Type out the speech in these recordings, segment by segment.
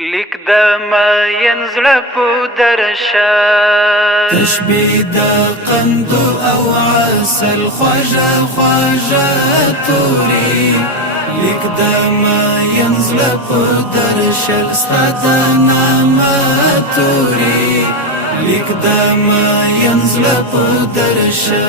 لیک د ماین زړه په درشه تشبیه د قند او عسل خواجه خواجه توري لیک د ماین زړه په درشه ستاد نامه توري لیک د ماین زړه په درشه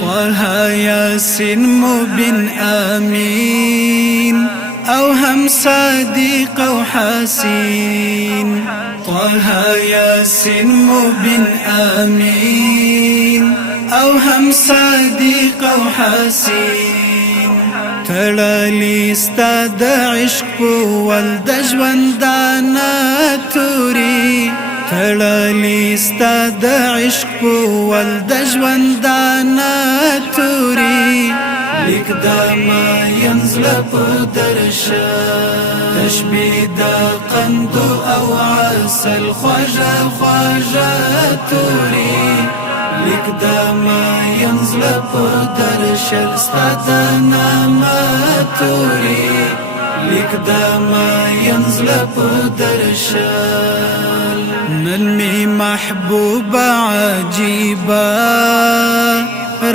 طه یاسین مبین امین او هم صادق او حسین طه یاسین مبین امین او هم صادق او حسین تړلی ستا د عشق په ول د ژوندانه توري تړلی ستا د عشق په ول د ژوندانه توري لیک د ماین زړه په درشه تشبیه د قند او عسل خواجه خواجه توري لیک د ماین زړه په درشه ستا د نامه توري لیک د ماین زړه په درشه نن می محبوب عجیبه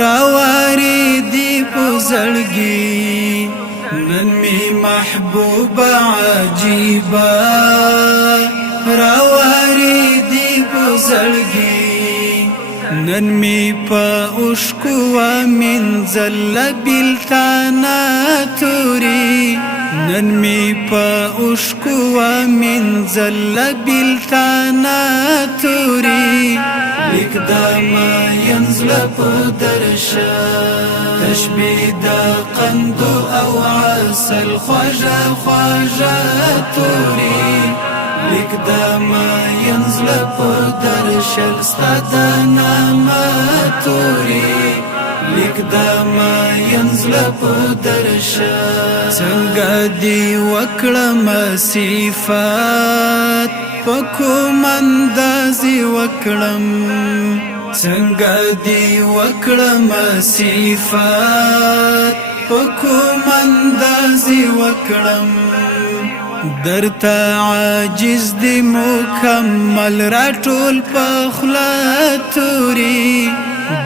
راواری دی پزړګي نن می محبوب عجیبه راواری دی پزړګي نن می په اوشکو من زل بلتانا توري نن می په اوشکو من زل بلتانا توري لیک د ماین زړه په درشه تشبیه د قند او عسل خواجه خواجه توري لیک د ماین زړه په درشه ستا د نامه توري لیک د ماین زړه په درشه څنګه دی وکړم صفات پکوم اندازې وکړم څنګه دی وکړم صفات پکوم اندازې وکړم درته عاجز دی مکمل راټول په خوله توري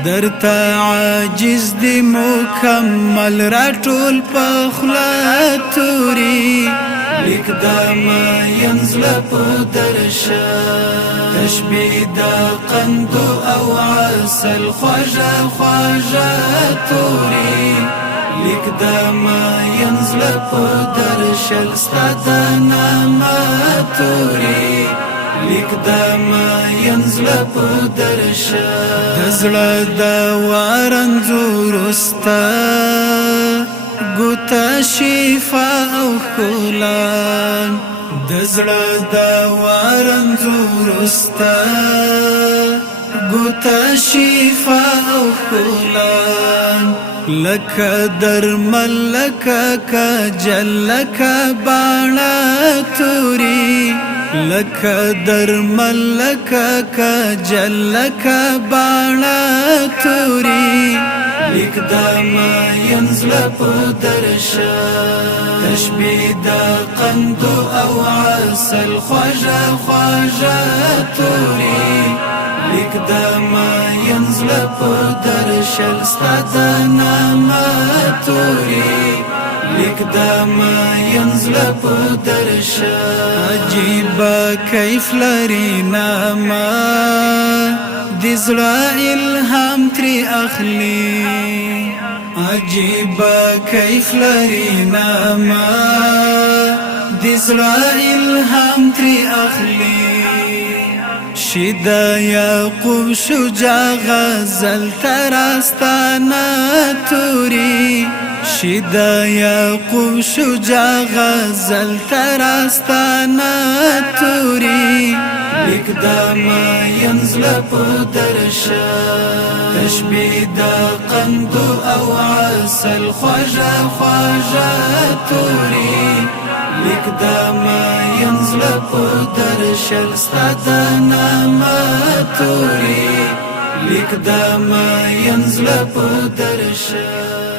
درته عاجز دی مکمل راټول په خوله توري لیک د ماین زړه په درشه تشبیه د قند او عسل خواجه خواجه توري لیک د ماین زړه په درشه ستا د نامه توري لیک د ماین زړه په درشه د زړه د وارنځور ستا ګوته شفا او ښکلا د زړه د وارنځور ستا ګوته شفا او ښکلا لکه درمل لکه کجل لکه باڼه توري لکه درمل لکه کجل لکه باڼه توري لیک د ماین زړه په درشه تشبیه د قند او عسل خواجه خواجه توري لیک د ماین زړه په درشه ستا د نامه توري لیک د ماین زړه په درشه عجیبه کیف لري نامه د زړه الهام ترې اخلي عجیبه کیف لري نامه د زړه الهام ترې اخلي شید یعقوب شجاع غزل تراستانه توري شید یعقوب شجاع غزل تراستانه توري لیک د ماین زړه په درشه تشبیه د قند او عسل خواجه خواجه توري لیک د ماین زړه په درشه ستا د نامه توري لیک د ماین زړه په درشه